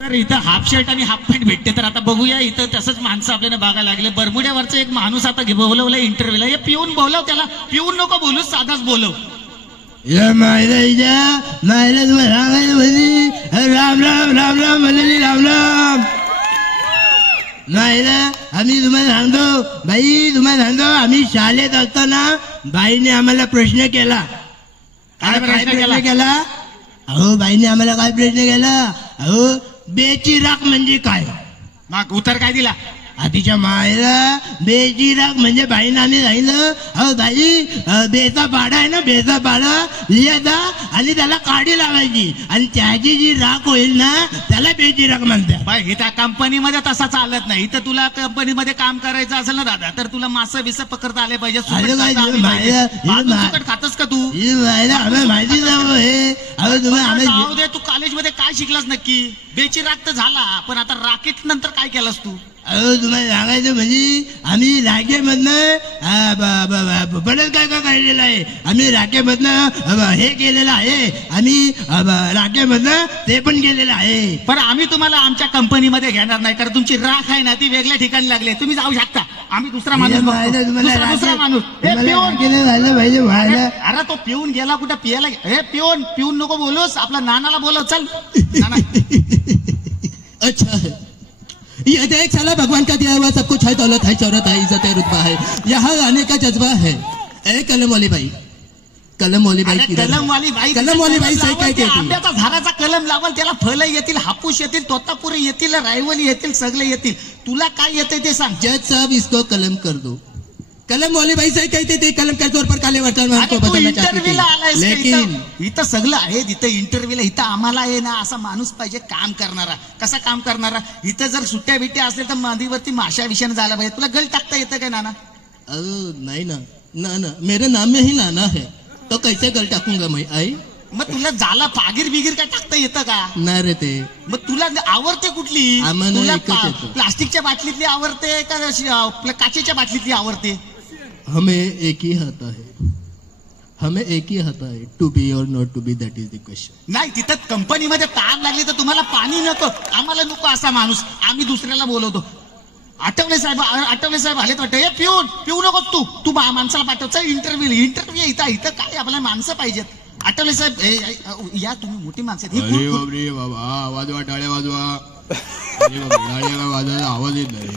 तर इथं half shirt आणि हाफ पॅन्ट भेटते. तर आता बघूया इथं तसंच माणसं आपल्याला बघायला लागले. बरमुड्यावरचा एक माणूस आता बोलवला इंटरव्ह्यूला हे पिऊन बोलव त्याला. पिऊन नको बोलू साधाच बोलव. राम राम राम राम म्हणजे राम राम. मायला आम्ही तुम्हाला सांगतो बाई तुम्हाला सांगतो आम्ही शाळेत असताना बाईने आम्हाला प्रश्न केला. काय प्रश्न केला? केला? अहो बाईने आम्हाला काय प्रश्न केला? अहो बेची राख म्हणजे काय? मग उत्तर काय दिला? आधीच्या मायला बेची राख म्हणजे बाईनं आम्ही सांगितलं अहो बाई बेचा पाडा आहे ना बेचा पाडा लिहायचा आणि त्याला काडी लावायची. आणि त्याची जी राख होईल ना त्याला बेची राख म्हणतात. बाय इथं कंपनीमध्ये तसा चालत नाही. इथं तुला कंपनीमध्ये काम करायचं असेल ना दादा तर तुला मासं बिसं पकडता आले पाहिजे सुकट खाता आली बाजू खातस का तू? ही मायला आम्हाला माहिती जावं हे. अहो तुम्ही जाऊ आम्ही दे तू कॉलेजमध्ये काय शिकलास नक्की? बेची राख तर झाला पण आता राखीत नंतर काय केलंस तू? अहो तुम्हाला सांगायचं म्हणजे आम्ही राखेमधनं बरंच काय काय काढलेलं आहे. आम्ही राखेमधनं हे केलेलं आहे. आम्ही राखेमधनं ते पण केलेलं आहे. पण आम्ही तुम्हाला आमच्या कंपनीमध्ये घेणार नाही कारण तुमची राख आहे ना ती वेगळ्या ठिकाणी लागली. तुम्ही जाऊ शकता. आम्ही दुसरा माणूस बघतो. मायला तुम्हाला दुसरा दुसरा राखे- माणूस. हे तुम्हाला पिऊन. राखेनं झालं पाहिजे व्हायला. अरे तो पिऊन गेला कुठं? पियाला गे- हे पिऊन पिऊन नको बोलूस. आपला नानाला बोलव चल. नाना. अच्छा. ये देख साला भगवान का दिया हुआ सब कुछ है दौलत है शौरत है इज्जत है रुतबा है। यहाँ आने का जज्बा है। ए कलम वाली भाई। कलम वाली भाई है? कलम वाली बाई कलम वाली बाई सही काय? आंब्याचा झाडाचा कलम लावल त्याला फळं येतील हापूस येतील तोतापुरी येतील रायवली येतील सगळे येतील. तुला काय येते ते सांग. जज साहब इसको कलम कर दो। कलम वाली भाई सही कहती थी कलम के जोर पर काले वर्तमान अरे को तू बदलना चाहती इंटरव्ह्यूला आलायस थी का लेकिन इथं? सगळं आहे इथं इंटरव्ह्यूला इथं आम्हाला आहे ना असा माणूस पाहिजे काम करणारा. कसा काम करणारा? इथं जर सुट्ट्या बिट्ट्या असल्या तर नदीवरती माशा विषयाने झाला पाहिजे. तुला गल टाकता येतं काय नाना? अरे नहीं ना. ना ना. मेरे नाम में ही नाना है. तो कैसे गल टाकूंगा मैं आई? मग तुला झाला पागीर बिगीर काय टाकता येतं का? ना रे ते. मग तुला आवडते कुठली? आम्हाला तुला एकच पा- येतं. प्लास्टिकच्या बाटलीतली आवडते का अशी, अं, आपल्या काचेच्या बाटलीतली आवडते? हमें एक ही आता है हमें एक ही आता है टू बी और not to be that is the question नाही तिथं कंपनीमध्ये ताण लागली तर तुम्हाला पाणी नको आम्हाला नको असा माणूस. आम्ही दुसऱ्याला बोलवतो. आठवले साहेब आठवले साहेब आलेत वाटतं. हे पिऊन पिऊ नको तू. तू माणसाला पाठव. चल इंटरव्ह्यू इंटरव्ह्यू इथं इथं काय आपल्याला माणसं पाहिजेत. आठवले साहेब या तुम्ही मोठी माणसं आहेत. ही अरे बापरे बाबा. वाजवा टाळ्या वाजवा आवाज येत नाही.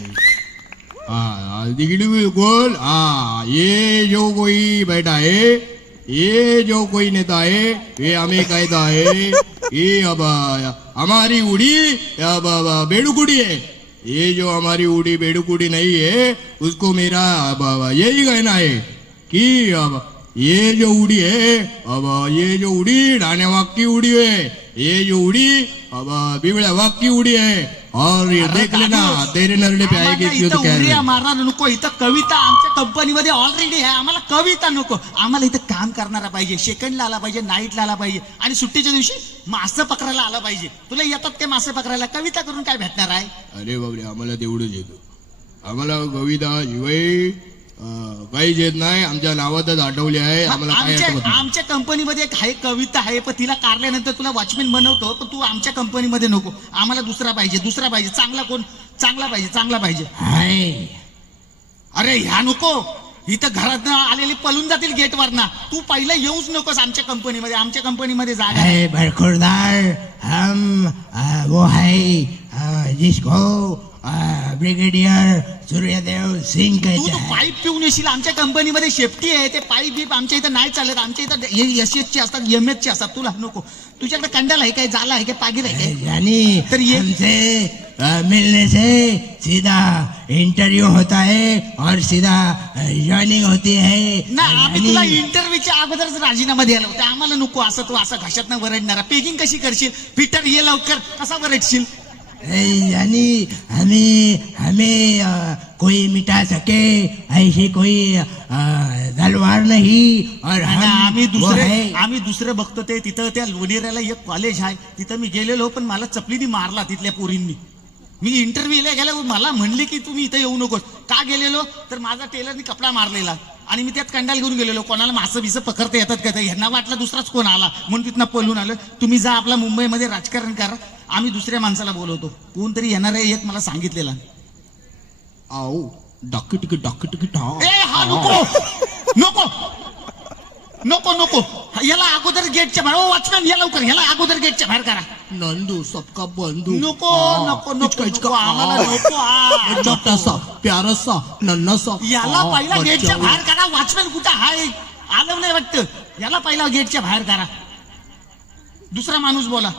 दिखड़ी हुई गोल हाँ ये जो कोई बैठा है, ये जो कोई नेता है, ये हमें कहता है, ये अब, हमारी उड़ी, अब बेड़ुकुड़ी है। ये जो हमारी उड़ी, बेड़ुकुड़ी नहीं है, उसको मेरा, अब यही कहना है कि अब, ये जो उड़ी है, अब, ये जो उड़ी डाने वाक की उड़ी है, ये जो उड़ी, अब बिबड़ा वाक की उड़ी है और ये देख लेना तेरे नरडे पे आएगी आम्हाला क्यों तो इथं उड्या मारणार नको इथं कविता आमच्या कंपनीमध्ये ऑलरेडी आहे. आम्हाला कविता नको. आम्हाला इथं काम करणारा पाहिजे. सेकंडला आला पाहिजे नाईटला आला पाहिजे. आणि सुट्टीच्या दिवशी मासे पकडायला आला पाहिजे. तुला येतात ते मासे पकडायला. कविता करून काय भेटणार आहे? अरे बापरे आम्हाला तेवढंच येतो. आम्हाला कविता शिवाय अं, काहीच येत नाही आमच्या नावातच आठवले आहे. आम्हाला काय आमच्या आठवत नाही. आमच्या कंपनीमध्ये एक आहे कविता आहे पण तिला काढल्यानंतर तुला वॉचमॅन बनवतो पण तू आमच्या कंपनीमध्ये नको. आम्हाला दुसरा पाहिजे दुसरा पाहिजे. चांगला कोण? चांगला पाहिजे चांगला पाहिजे. हाय. अरे ह्या नको. इथं घरात आलेली पळून जातील गेटवर ना तू पहिलं येऊच नकोस आमच्या कंपनीमध्ये. आमच्या कंपनीमध्ये जागा आहे. है बरखुरदार हम आ, वो है आ, जिसको ब्रिगेडियर सूर्यदेव सिंह तू तू पाईप पिऊन येशील आमच्या कंपनीमध्ये सेफ्टी आहे ते पाईप बीप आमच्या इथं नाही चालत आमच्या इथं एस ची असतात एम ची असतात तुला नको. तुझ्याकडे कंडाल आहे काय झाला आहे काय पागीर आहे काय? यानी तर ये- हमसे आ, मिलने से सीधा इंटरव्यू होता है और सीधा ज्वाइनिंग होती है। ना आम्ही तुला इंटरव्ह्यूच्या अगोदरच राजीनामा द्यायला होता आम्हाला नको असं तू असं घशात वरडणारा. पेकिंग कशी करशील? पीटर ये लवकर कसा वरडशील? यानी हमें हमें आ, कोई मिटा सके ऐसी कोई आ, तलवार नहीं और आणि हम आम्ही वो दुसरे है। आम्ही दुसरे बघतो ते तिथं त्या लोणेऱ्याला एक कॉलेज आहे. तिथं मी गेलेलो पण मला चपलीनी मारला तिथल्या पोरींनी. मी इंटरव्ह्यूला गेलो मला म्हणले की तुम्ही इथं येऊ नकोस. का गेलेलो? तर माझा टेलरनी कपडा मारलेला. आणि मी त्यात कंडाल घेऊन गेलेलो. कोणाला मासं बिसं पकडता येतात का? ते? ह्यांना वाटलं दुसराच कोण आला. म्हणून तिथनं पळून आलो. तुम्ही जा आपला मुंबईमध्ये राजकारण करा. आम्ही दुसऱ्या माणसाला बोलवतो. कोणतरी येणार आहे एक मला सांगितलेला. आओ डक्की टिकी डक्की टिकी ए हा नको. नको. नको नको. याला अगोदर गेटच्या बाहेर वॉचमॅन या लवकर. याला अगोदर गेटच्या बाहेर करा. नंदू सबका बंधू. नको हाँ, नको नको. नको आम्हाला हाँ. नको आ, छोटा सा प्यारा सा नन्ना सा याला हाँ, पहिला गेटच्या वो. बाहेर करा. वॉचमॅन कुठं हाय आलं नाही वाटतं. याला पहिला गेटच्या बाहेर करा. दुसरा माणूस बोला.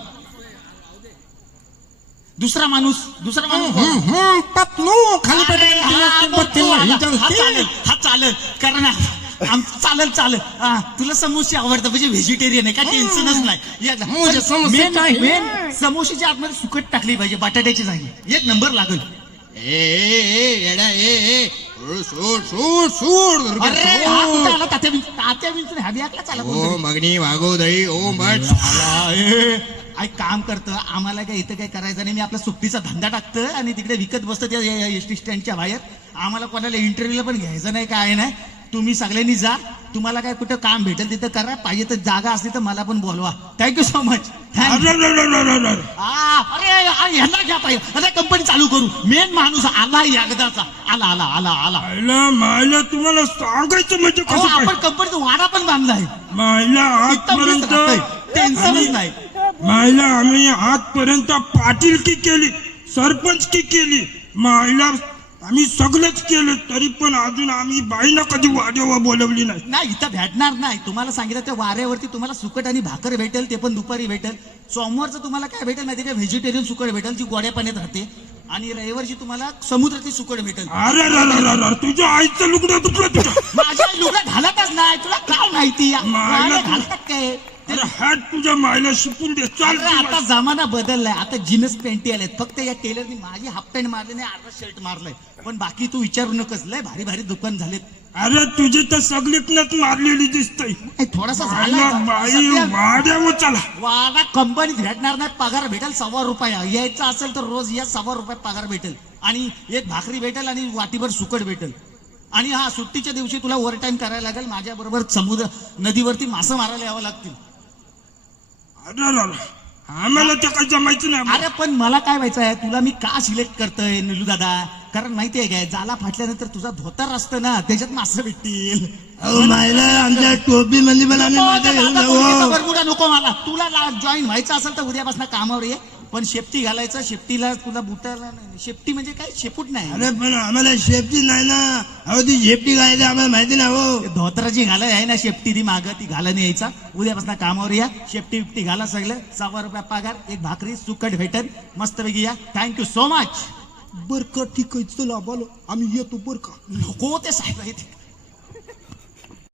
दुसरा माणूस दुसरा माणूस. पतलू खाली हा, चालेल कारण चालेल चालेल. हा, तुला समोसे आवडतं म्हणजे व्हेजिटेरियन आहे काय टेन्शनच नाही. समोसे समोसेच्या आतमध्ये सुकट टाकली पाहिजे बटाट्याची जागी. एक नंबर लागल. ए ए ए येडा ए ए. सोड सोड सोड अरे हा कुठं आला? तात्या विंच तात्या विंचून हॅबियाकला चाला ओ मगनी वागो दही मठ आई काम करतं. आम्हाला काय इथं काय करायचं नाही. मी आपला सुट्टीचा धंदा टाकतं आणि तिकडे विकत बसतं त्या एस टी स्टँडच्या बाहेर. आम्हाला कोणाला इंटरव्ह्यूला पण घ्यायचं नाही काय नाही. तुम्ही सगळ्यांनी जा. तुम्हाला काय कुठं काम भेटेल तिथं करा. पाहिजे तर जागा असली तर मला पण बोलवा. थँक्यू सो मच अरे आ, ह्यांना घ्या पाहिजे. कंपनी चालू करू. मेन माणूस आला एकदाचा. आला आला आला आला. मायला तुम्हाला सांगायचं म्हणजे आपण कंपनीचा वाडा पण बांधला आहे. मायला. आजपर्यंत टेन्शनच नाही. मायला आम्ही आजपर्यंत पाटीलकी केली सरपंच की केली मायला आम्ही सगळंच केलं तरी पण अजून आम्ही बाईना कधी वाजेवा बोलवली नाही. नाही इथं भेटणार नाही. तुम्हाला सांगितलं त्या वाऱ्यावरती तुम्हाला सुकट आणि भाकर भेटेल ते पण दुपारी भेटेल. सोमवारचं तुम्हाला काय भेटेल माहिती का? व्हेजिटेरियन सुकट भेटेल जी गोड्या पाण्यात राहते. आणि रविवारची तुम्हाला समुद्राची सुकट भेटेल. अरे रा रा रा रा, तुझ्या आईचं लुगडं तुटलं तुझ्या. माझ्या लुगडं घालतच नाही तुला काय माहिती? या? मायला वाऱ्या तू- घालतात काय हात तुझ्या मायला शिकून दे. चाल अरे आता जमाना बदललाय. आता जीन्स पॅन्टी आलेत. फक्त या टेलरनी माझी हाफ पॅन्ट मारली नाही अर्धा शर्ट मारलाय. पण बाकी तू विचारू नकस. लय भारी भारी दुकान झालेत. अरे तुझी तर सगळीतनच मारलेली दिसतय. ए, थोडासा झाला मायला का? बाई सध्या वाड्यावर चला. वाडा कंपनीत भेटणार नाही पगार भेटेल सव्वा रुपया. यायचं असेल तर रोज या सव्वा रुपये पगार भेटेल. आणि एक भाकरी भेटेल आणि वाटीभर सुकट भेटेल. आणि हा सुट्टीच्या दिवशी तुला ओव्हर टाइम करायला लागेल. माझ्या बरोबर समुद्र नदीवरती मासे मारायला यावं लागतील. अरे. आम्हाला ते काही जमायचं नाही अरे पण मला काय व्हायचं आहे तुला मी का सिलेक्ट करतोय निलू दादा? कारण माहितीये काय? जाला फाटल्यानंतर तुझा धोतर असतं ना त्याच्यात मासे भेटतील. अहो मायला आमच्या टोपी मध्ये माझ्या घेऊन जाऊ. बरमुडा नको मला. तुला जॉईन व्हायचं असेल तर उद्यापासून कामावर ये. पण शेपटी घालायचं शेपटीला तुला बुटाला नाही. शेपटी म्हणजे काय? शेपूट नाही. अरे पण आम्हाला शेपटी नाही ना. अहो ती शेपटी घालायची आम्हाला माहिती ना हो धोत्राची घाला आहे ना शेपटी ती माग ती घाला नाही यायचा. उद्यापासून कामावर या. शेपटी बिपटी घाला सगळं. सव्वा रुपया पगार एक भाकरी सुकट भेटन. मस्तपैकी या. थँक्यू सो मच बर का ठीक आहे. चल आम्हाला आम्ही येतो बर का. नको ते साहेब आहेत